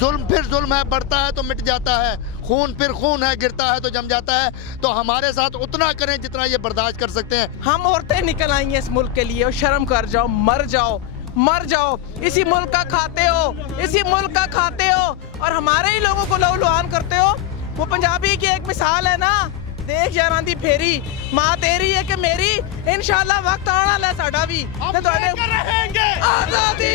जुल्म फिर जुल्म है, बढ़ता है तो मिट जाता है, खून फिर खून है, गिरता है तो जम जाता है। तो हमारे साथ उतना करें जितना ये बर्दाश्त कर सकते हैं। हम औरतें निकल आई हैं इस मुल्क के लिए और शर्म कर जाओ, मर जाओ, मर जाओ। इसी मुल्क का खाते हो, इसी मुल्क का खाते हो और हमारे ही लोगों को लहू-लुहान करते हो। वो पंजाबी की एक मिसाल है ना, देख यारां दी फेरी, मां तेरी है कि मेरी, इंशाल्लाह वक्त आना है साडा भी आजादी, आजादी।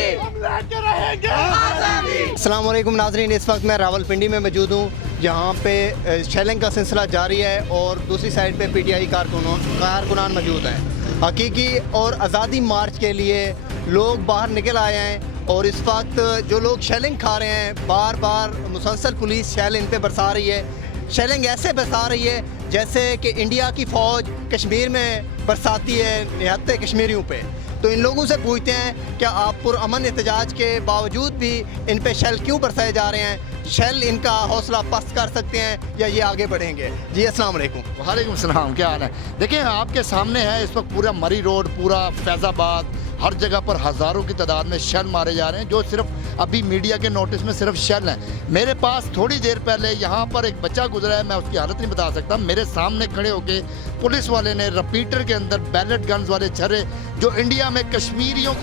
अस्सलाम वालेकुम नाज़रीन, इस वक्त मैं रावलपिंडी में मौजूद हूँ जहाँ पे शेलिंग का सिलसिला जारी है और दूसरी साइड पे पीटीआई कारकुनान मौजूद हैं। हकीकी और आज़ादी मार्च के लिए लोग बाहर निकल आए हैं और इस वक्त जो लोग शेलिंग खा रहे हैं, बार बार मुसलसल पुलिस शेल इन पे बरसा रही है। शेलिंग ऐसे बरसा रही है जैसे कि इंडिया की फ़ौज कश्मीर में बरसाती है निहत्ते कश्मीरियों पे। तो इन लोगों से पूछते हैं क्या आप पुरअमन एहतजाज के बावजूद भी इन पे शेल क्यों बरसाए जा रहे हैं? शेल इनका हौसला पस्त कर सकते हैं या ये आगे बढ़ेंगे? जी अस्सलाम वालेकुम। वालेकुम सलाम, क्या हाल है? देखिए आपके सामने है इस वक्त पूरा मरी रोड, पूरा फैज़ाबाद, हर जगह पर हज़ारों की तादाद में शेल मारे जा रहे हैं, जो सिर्फ अभी मीडिया के नोटिस में सिर्फ शेल हैं। मेरे पास थोड़ी देर पहले यहाँ पर एक बच्चा गुजरा है, मैं उसकी हालत नहीं बता सकता। मेरे सामने खड़े होके पुलिस वाले ने रिपीटर के अंदर बैलेट गन्स वाले छर्रे जो इंडिया में कश्मीरियों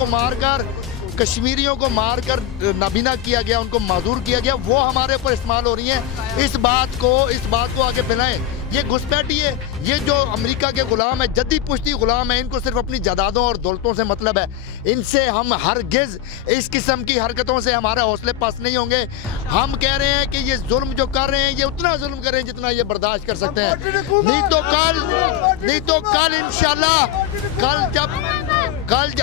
को मारकर नाबीना किया गया, उनको माजूर किया गया, वो हमारे ऊपर इस्तेमाल हो रही हैं। इस बात को आगे बनाएं। ये घुसपैठी है, ये जो अमेरिका के गुलाम है, जद्दी पुश्ती गुलाम है, इनको सिर्फ अपनी जायदादों और दौलतों से मतलब है। इनसे हम हरगिज़ इस किस्म की हरकतों से हमारे हौसले पस्त नहीं होंगे। हम कह रहे हैं कि ये जुल्म जो कर रहे हैं ये उतना जुल्म करें जितना ये बर्दाश्त कर सकते हैं। नहीं तो कल इंशाल्लाह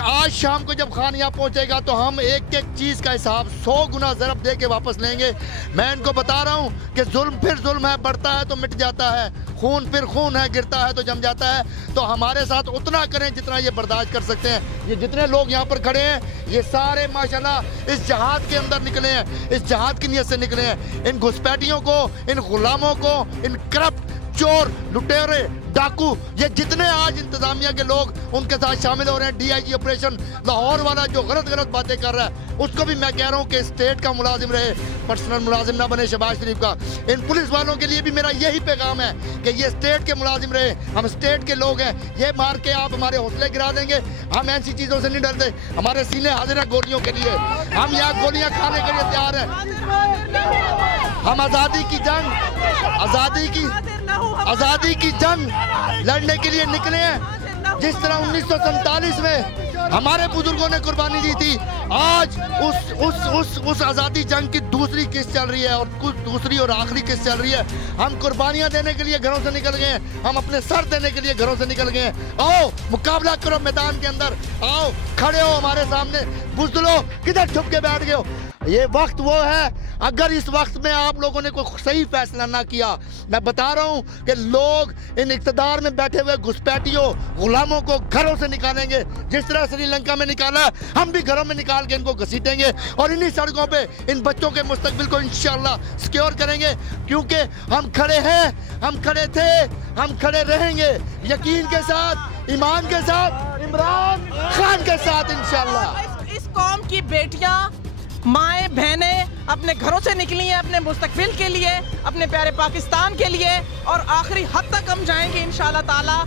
आज शाम को जब खान यहाँ पहुँचेगा तो हम एक एक चीज़ का हिसाब 100 गुना ज़रब दे के वापस लेंगे। मैं इनको बता रहा हूँ कि जुल्म फिर जुल्म है, बढ़ता है तो मिट जाता है, खून फिर खून है, गिरता है तो जम जाता है। तो हमारे साथ उतना करें जितना ये बर्दाश्त कर सकते हैं। ये जितने लोग यहाँ पर खड़े हैं ये सारे माशाल्लाह इस जहाद के अंदर निकले हैं, इस जहाद की नीयत से निकले हैं। इन घुसपैठियों को, इन गुलामों को, इन करप्ट चोर, लुटेरे, डाकू, ये जितने आज इंतजामिया के लोग उनके साथ शामिल हो रहे हैं। डीआईजी ऑपरेशन लाहौर वाला जो गलत बातें कर रहा है उसको भी मैं कह रहा हूँ कि स्टेट का मुलाजिम रहे, पर्सनल मुलाजिम ना बने शहबाज शरीफ का। इन पुलिस वालों के लिए भी मेरा यही पैगाम है कि ये स्टेट के मुलाजिम रहे, हम स्टेट के लोग हैं। ये मार के आप हमारे हौसले गिरा देंगे, हम ऐसी चीज़ों से नहीं डरते। हमारे सीने हाजिर है गोलियों के लिए, हम यहाँ गोलियाँ खाने के लिए तैयार हैं। हम आज़ादी की जंग लड़ने के लिए निकले हैं। जिस तरह 1947 में हमारे बुजुर्गों ने कुर्बानी दी थी, आज उस आज़ादी जंग की दूसरी किस्त चल रही है और कुछ दूसरी और आखिरी किस्त चल रही है। हम कुर्बानियां देने के लिए घरों से निकल गए हैं, हम अपने सर देने के लिए घरों से निकल गए हैं। आओ मुकाबला करो मैदान के अंदर, आओ खड़े हो हमारे सामने। बुज़दिलो किधर छुप के बैठ गए हो? ये वक्त वो है, अगर इस वक्त में आप लोगों ने कोई सही फैसला ना किया, मैं बता रहा हूँ कि लोग इन इक़्तिदार में बैठे हुए घुसपैठियों गुलामों को घरों से निकालेंगे। जिस तरह श्रीलंका में निकाला, हम भी घरों में निकाल के इनको घसीटेंगे और इन्हीं सड़कों पे इन बच्चों के मुस्तकबिल को इंशाअल्लाह सिक्योर करेंगे। क्योंकि हम खड़े हैं, हम खड़े थे, हम खड़े रहेंगे, यकीन के साथ, ईमान के साथ, इमरान खान के साथ इंशाअल्लाह। इस कौम की बेटियां, माएँ, बहनें अपने घरों से निकली हैं अपने मुस्तकबिल के लिए, अपने प्यारे पाकिस्तान के लिए, और आखिरी हद तक हम जाएंगे इंशाअल्लाह ताला।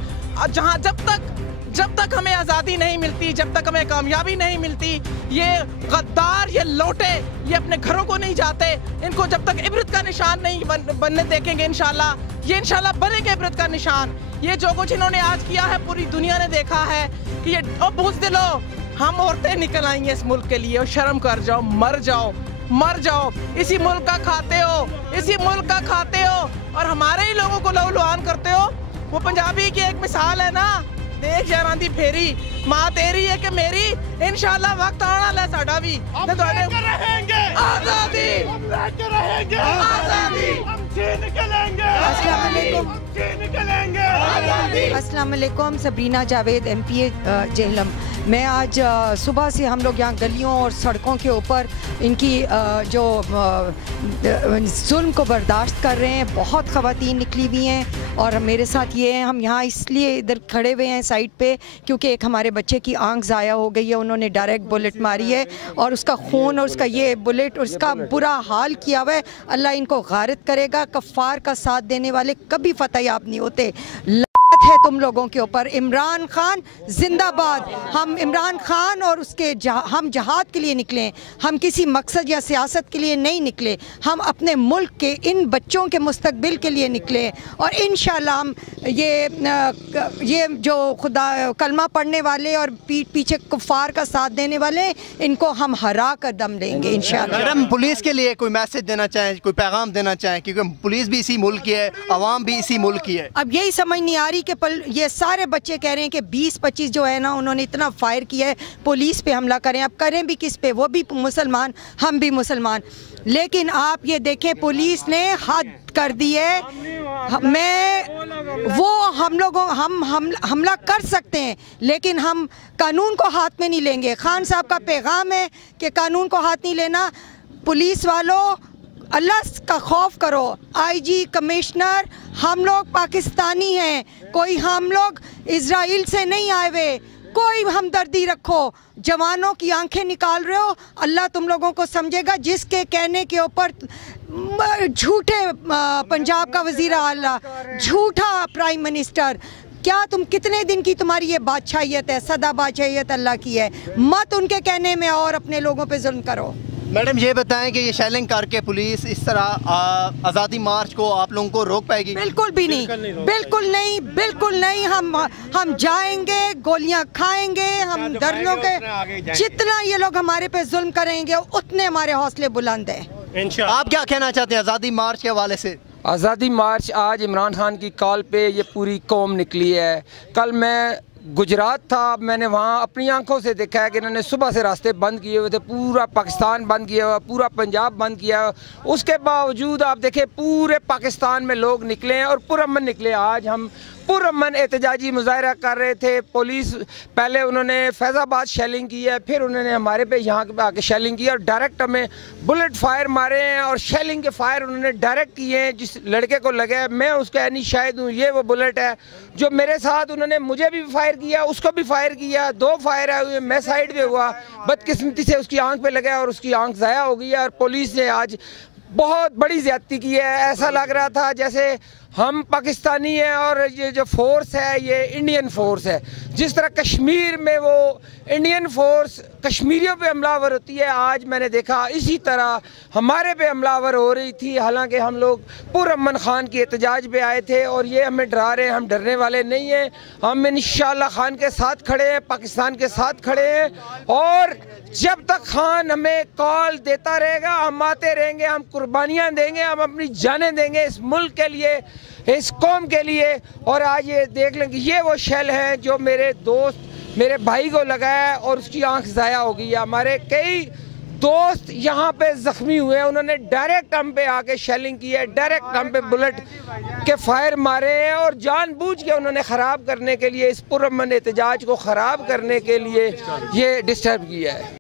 जहाँ जब तक हमें आज़ादी नहीं मिलती, जब तक हमें कामयाबी नहीं मिलती, ये गद्दार, ये लोटे, ये अपने घरों को नहीं जाते। इनको जब तक इबरत का निशान नहीं बनने देखेंगे इंशाअल्लाह, ये इंशाअल्लाह बनेंगे इबरत का निशान। ये जो कुछ इन्होंने आज किया है पूरी दुनिया ने देखा है कि ये बुज़दिलो, हम औरतें निकल आई हैं इस मुल्क के लिए और शर्म कर जाओ, मर जाओ, मर जाओ। इसी मुल्क का खाते हो, इसी मुल्क का खाते हो और हमारे ही लोगों को लहू-लुहान करते हो। वो पंजाबी की एक मिसाल है ना, देख यारां दी फेरी, मां तेरी है कि मेरी, इंशाअल्लाह वक्त आना है साडा भी आजादी, हम छीन के लेंगे। अस्सलाम वालेकुम। अस्सलाम वालेकुम, सबरीना जावेद, MPA जेहलम। मैं आज सुबह से हम लोग यहाँ गलियों और सड़कों के ऊपर इनकी जो जुल्म को बर्दाश्त कर रहे हैं। बहुत ख़वातीन निकली हुई हैं और मेरे साथ ये हैं। हम यहाँ इसलिए इधर खड़े हुए हैं साइड पे क्योंकि एक हमारे बच्चे की आंख ज़ाया हो गई है, उन्होंने डायरेक्ट बुलेट मारी है और उसका खून और उसका ये बुलेट और उसका बुरा हाल किया हुआ है। अल्लाह इनको गारत करेगा। कफ़ार का साथ देने वाले कभी फतह याब नहीं होते। है तुम लोगों के ऊपर। इमरान खान जिंदाबाद। हम इमरान खान और उसके हम जहाद के लिए निकले, हम किसी मकसद या सियासत के लिए नहीं निकले। हम अपने मुल्क के इन बच्चों के मुस्तकबिल के लिए निकले और इंशाल्लाह हम ये जो खुदा कलमा पढ़ने वाले और पीठ पीछे कुफार का साथ देने वाले, इनको हम हरा कर दम लेंगे इंशाल्लाह। मैडम, पुलिस के लिए कोई मैसेज देना चाहें, कोई पैगाम देना चाहें, क्योंकि पुलिस भी इसी मुल्क की है, अवाम भी इसी मुल्क की है। अब यही समझ नहीं आ रही कि ये सारे बच्चे कह रहे हैं कि 20-25 जो है ना, उन्होंने इतना फायर किया है, पुलिस पे हमला करें। अब करें भी किस पे? वो भी मुसलमान, हम भी मुसलमान। लेकिन आप ये देखें, पुलिस ने हद कर दी है। हम हमला कर सकते हैं लेकिन हम कानून को हाथ में नहीं लेंगे। खान साहब का पैगाम है कि कानून को हाथ नहीं लेना। पुलिस वालों, अल्लाह का खौफ करो। IG कमिश्नर, हम लोग पाकिस्तानी हैं, कोई हम लोग इजराइल से नहीं आए हुए। कोई हमदर्दी रखो। जवानों की आंखें निकाल रहे हो, अल्लाह तुम लोगों को समझेगा। जिसके कहने के ऊपर झूठे पंजाब का वजीर आला, झूठा प्राइम मिनिस्टर, क्या तुम कितने दिन की तुम्हारी ये बादशाहियत है? सदा बादशाहियत अल्लाह की है। मत उनके कहने में और अपने लोगों पे जुल्म करो। मैडम, ये बताएं कि ये शेलिंग करके पुलिस इस तरह आज़ादी मार्च को आप लोगों को रोक पाएगी? बिल्कुल भी नहीं, बिल्कुल नहीं, बिल्कुल नहीं। हम जाएंगे, गोलियां खाएंगे, हम डरनों के। जितना ये लोग हमारे पे जुल्म करेंगे उतने हमारे हौसले बुलंद हैं। आप क्या कहना चाहते हैं आज़ादी मार्च के हवाले से? आज़ादी मार्च आज इमरान खान की कॉल पे ये पूरी कौम निकली है। कल मैं गुजरात था, मैंने वहाँ अपनी आंखों से देखा है कि इन्होंने सुबह से रास्ते बंद किए हुए थे, पूरा पाकिस्तान बंद किया हुआ, पूरा पंजाब बंद किया हुआ। उसके बावजूद आप देखें पूरे पाकिस्तान में लोग निकले हैं और पुरअमन निकले। आज हम पुरअमन एहतजाजी मुजाहरा कर रहे थे। पुलिस पहले उन्होंने फैज़ाबाद शेलिंग की है, फिर उन्होंने हमारे पे यहाँ पे आके शेलिंग की और डायरेक्ट हमें बुलेट फायर मारे हैं और शेलिंग के फायर उन्होंने डायरेक्ट किए हैं। जिस लड़के को लगे है, मैं उसका यानी शायद हूँ, ये वो बुलेट है जो मेरे साथ उन्होंने मुझे भी फायर किया, उसको भी फायर किया। 2 फायर आए हुए, मैं साइड पे हुआ, बदकिस्मती से उसकी आंख पे लगा और उसकी आंख ज़ाया हो गई है। और पुलिस ने आज बहुत बड़ी ज़्यादती की है। ऐसा लग रहा था जैसे हम पाकिस्तानी हैं और ये जो फोर्स है ये इंडियन फोर्स है। जिस तरह कश्मीर में वो इंडियन फोर्स कश्मीरियों पे हमलावर होती है, आज मैंने देखा इसी तरह हमारे पे हमलावर हो रही थी। हालांकि हम लोग पुरअमन खान की एहतजाज पे आए थे और ये हमें डरा रहे हैं, हम डरने वाले नहीं हैं। हम इंशाल्लाह खान के साथ खड़े हैं, पाकिस्तान के साथ खड़े हैं और जब तक खान हमें कॉल देता रहेगा हम आते रहेंगे, हम कुर्बानियाँ देंगे, हम अपनी जानें देंगे इस मुल्क के लिए, इस कौम के लिए। और आज ये देख लें कि ये वो शेल है जो मेरे दोस्त, मेरे भाई को लगा है और उसकी आंख ज़ाया हो गई है। हमारे कई दोस्त यहाँ पे ज़ख्मी हुए हैं, उन्होंने डायरेक्ट हम पे आके शेलिंग की है, डायरेक्ट हम पे बुलेट के फायर मारे हैं और जानबूझ के उन्होंने ख़राब करने के लिए, इस पुरअमन एहतजाज को ख़राब करने के लिए ये डिस्टर्ब किया है।